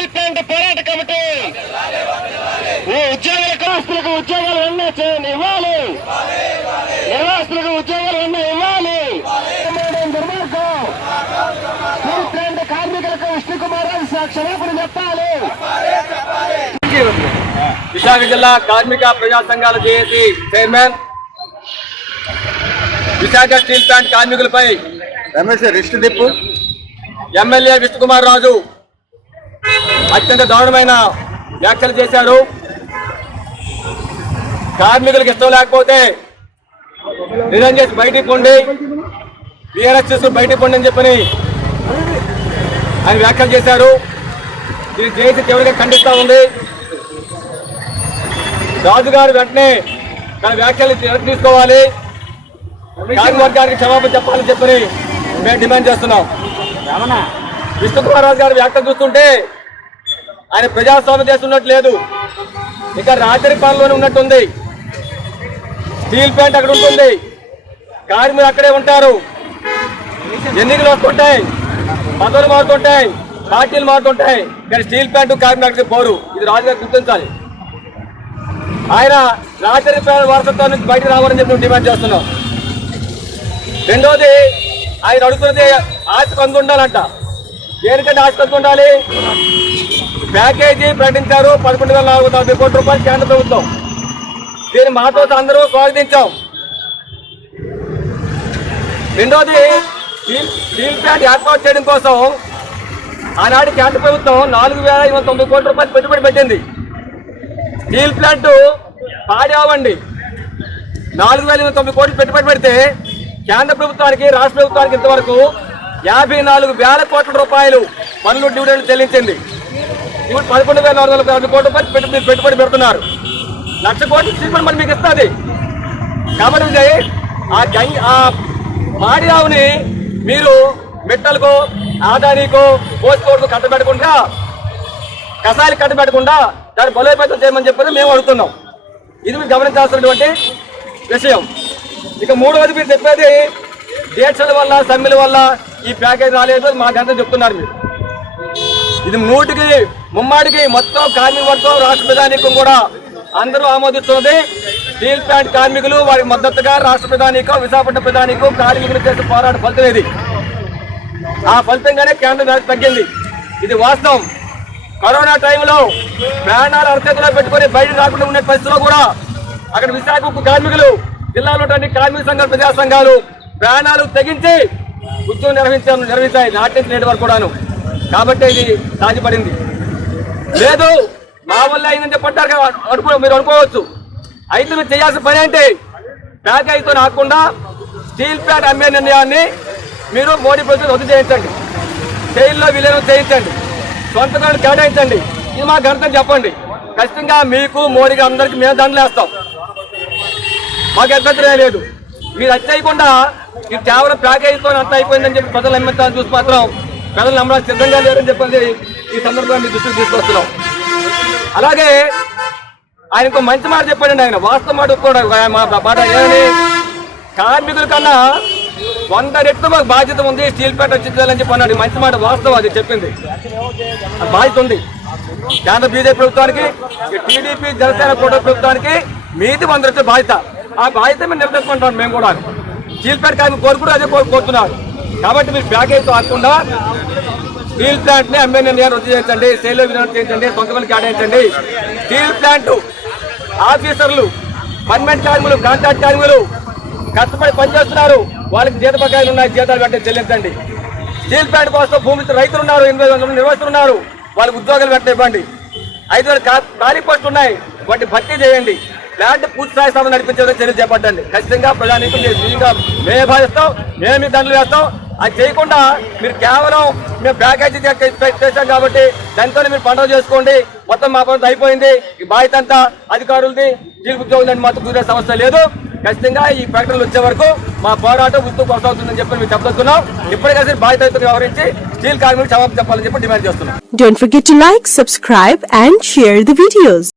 Steel plant పోరాట committee. ఈ ఉద్యోగులకు ఆస్తులకు ఉద్యోగాలు ఉన్నా ఇవ్వాలి. నివాసులకు ఉద్యోగాలు ఉన్నా ఇవ్వాలి. కార్మికులకు విష్ణు కుమార్ కార్మికులకు విష్ణుకుమార్ క్షమాపణ చెప్పాలి. విశాఖ జిల్లా కార్మిక ప్రజా సంఘాల JAC chairman Visakha steel plant కార్మికులపై ఎమ్మెల్సీ రిస్ట్ దిప్పు. ఎమ్మెల్యే విష్ణుకుమార్ రాజు అత్యంత దారుణమైన వ్యాఖ్యలు చేశారు. కార్మికులకు ఇష్టం లేకపోతే రిజైన్ చేసి బయటికి పొండి. బీఆర్ఎస్ బయటికి పొండి అని చెప్పని ఆయన వ్యాఖ్యలు చేశారు. దీన్ని చేసి తీవ్రంగా ఖండిస్తా ఉంది. రాజు గారు వెంటనే తన వ్యాఖ్యలు తీసుకోవాలి. కార్మిక వర్గానికి క్షమాపణ చెప్పాలని చెప్పని మేము డిమాండ్ చేస్తున్నాం. విష్ణుకుమార్ రాజు గారి వ్యాఖ్యలు చూస్తుంటే ఆయన ప్రజాస్వామ్య దేశం ఉన్నట్టు లేదు ఇక రాత్రి పాలనలోనే ఉన్నట్టుంది. స్టీల్ ప్లాంట్ అక్కడ ఉంటుంది. కార్మికులు అక్కడే ఉంటారు. ఎన్నికలు వస్తుంటాయి. పదవులు మారుతుంటాయి. పార్టీలు మారుతుంటాయి. కానీ స్టీల్ ప్లాంట్ కార్మికులు అక్కడికి పోరు. ఇది రాజుగారు గుర్తించాలి. ఆయన రాత్రి పాలన వారసత్వం నుంచి బయటకు రావాలని చెప్పి డిమాండ్ చేస్తున్నాం. రెండోది ఆయన అడుగుతున్నది ఆస్తి అందు ఉండాలంట. దేనికంటే ఆస్తి ఉండాలి? ప్యాకేజీ ప్రకటించారు. పదకొండు వేల నాలుగు వందల నలభై కోట్ల రూపాయలు కేంద్ర ప్రభుత్వం. దీన్ని మాతో అందరూ స్వాగతించాం. రెండోది స్టీల్ ప్లాంట్ ఏర్పాటు చేయడం కోసం ఆనాటి కేంద్ర ప్రభుత్వం నాలుగు వేల ఐదు వందల తొంభై కోట్ల రూపాయలు పెట్టుబడి పెట్టింది. స్టీల్ ప్లాంట్ పాడావండి నాలుగు వేల ఎనిమిది తొమ్మిది కోట్లు పెట్టుబడి పెడితే కేంద్ర ప్రభుత్వానికి రాష్ట్ర ప్రభుత్వానికి ఇంతవరకు యాభై నాలుగు వేల కోట్ల రూపాయలు పన్ను డివిడెండ్ చెల్లించింది. పదకొండు వేల ఆరు వందల యాభై కోట్ల రూపాయలు పెట్టుబడి పెడుతున్నారు. లక్ష కోట్లు ట్రీట్మెంట్ మరి మీకు ఇస్తుంది. కాబట్టి ఆ గంగ ఆ మాడిరావుని మీరు మిట్టలకు ఆదానికో పోసుకోవడం కట్టబెట్టకుండా కషాయాలు కట్టబెట్టకుండా దాన్ని బలోపేతం చేయమని చెప్పని మేము అడుగుతున్నాం. ఇది మీరు గమనించాల్సినటువంటి విషయం. ఇక మూడవది మీరు చెప్పేది దీక్షల వల్ల సమ్మెల వల్ల ఈ ప్యాకేజ్ రాలేదు మా మాకు చెప్తున్నారు మీరు. ఇది నూటికి ముమ్మాడికి మొత్తం కార్మిక వర్గం రాష్ట్ర ప్రధానికం కూడా అందరూ ఆమోదిస్తుంది. స్టీల్ ప్లాంట్ కార్మికులు వారి మద్దతుగా రాష్ట్ర ప్రధానికం విశాఖపట్నం ప్రధానికం కార్మికులు చేసే పోరాట ఫలితం ఇది ఆ ఫలితంగానే కేంద్రం తగ్గింది. ఇది వాస్తవం. కరోనా టైంలో ప్రాణాలు అరచేతిలో పెట్టుకొని బయట రాకుండా ఉండే పరిస్థితిలో కూడా అక్కడ విశాఖ కార్మికులు జిల్లాలో కార్మిక సంఘాలు ప్రజా సంఘాలు ప్రాణాలు తెగించి ఉద్యోగం నిర్వహించాను నిర్వహించాయి. నాటి నేటి వరకు కూడాను. కాబట్టి ఇది సాధ్యపడింది. లేదు మా వల్ల అయిందని చెప్పంటారు కదా అనుకో మీరు అనుకోవచ్చు. అయితే మీరు చేయాల్సిన పని ఏంటి? అయితే రాకుండా స్టీల్ ప్లాంట్ అమ్మే నిర్ణయాన్ని మీరు మోడీ ప్రభుత్వం రద్దు చేయించండి. జైల్లో విలీనం చేయించండి. సొంత గనులు కేటాయించండి. ఇది మాకు అర్థం చెప్పండి. ఖచ్చితంగా మీకు మోడీకి అందరికి మేము దండలు వేస్తాం. మాకు అభ్యంతరం లేదు. మీరు అది ఈ ఇది కేవలం ప్యాకేజీతో అంత అయిపోయిందని చెప్పి ప్రజలు నమ్మించాలని చూసి మాత్రం ప్రజలు నమ్మడానికి సిద్ధంగా లేరని చెప్పండి ఈ సందర్భాన్ని దృష్టికి తీసుకొస్తున్నాం. అలాగే ఆయనకు మంచి మాట చెప్పాడండి ఆయన. వాస్తవ మాట కూడా మా మాట ఏమని కార్మికుల కన్నా వంద రెట్లు మాకు బాధ్యత ఉంది స్టీల్ ప్లాంట్ వచ్చిందని చెప్పి అన్నాడు. మంచి మాట వాస్తవం అది చెప్పింది. ఆ బాధ్యత ఉంది. కేంద్ర బీజేపీ ప్రభుత్వానికి టీడీపీ జనసేన కూడా ప్రభుత్వానికి మీది వంద రెట్లు బాధ్యత. ఆ బాధ్యత మేము నిర్వహించుకుంటాం మేము కూడా. స్టీల్ ప్లాంట్ కార్మికులు కోరుకుంటూ అదే కోరుకుంటున్నారు. కాబట్టి మీరు ప్యాకేజ్ కాకుండా స్టీల్ ప్లాంట్ని అమ్మే నిర్ణయాన్ని రద్దు చేయించండి సేల్ విధానం చేయించండి సొంత కేటాయించండి స్టీల్ ప్లాంట్ ఆఫీసర్లు పర్మనెంట్ కార్మికులు కాంట్రాక్ట్ కార్మికులు కష్టపడి పనిచేస్తున్నారు. వాళ్ళకి జీత బకాయిలు ఉన్నాయి జీతాలు వెంటనే చెల్లించండి. స్టీల్ ప్లాంట్ కోసం భూమి రైతులు ఉన్నారు ఎనిమిది వందల నిర్వహిస్తున్నారు ఉన్నారు. వాళ్ళకి ఉద్యోగాలు వెంటనే ఇవ్వండి. ఐదు వేల కా- ఖాళీ పోస్టులు ఉన్నాయి వాటిని భర్తీ చేయండి. ప్లాంట్ పూర్తి స్థాయి సభ నడిపించే చర్యలు చేపట్టండి. ఖచ్చితంగా ప్రజానీకం మేము భావిస్తాం మేమే దండలు వేస్తాం. అది చేయకుండా మీరు కేవలం మేము ప్యాకేజీ పెట్టేశాం కాబట్టి దానితో మీరు పండుగ చేసుకోండి. మొత్తం మా పనులు అయిపోయింది. ఈ బాధ్యత అంతా అధికారులది స్టీల్ ఉద్యోగులని మాత్రం కుదిరే సమస్య లేదు. ఖచ్చితంగా ఈ ప్రకటనలు వచ్చే వరకు మా పోరాటం ఉత్తు కొనసాగుతుందని చెప్పి మేము చెప్తున్నాం ఇప్పటికైతే బాధ్యత వ్యవహరించి స్టీల్ కార్మికులు జవాబు చెప్పాలని చెప్పి డిమాండ్ చేస్తున్నాం. Don't forget to like, subscribe and share the videos.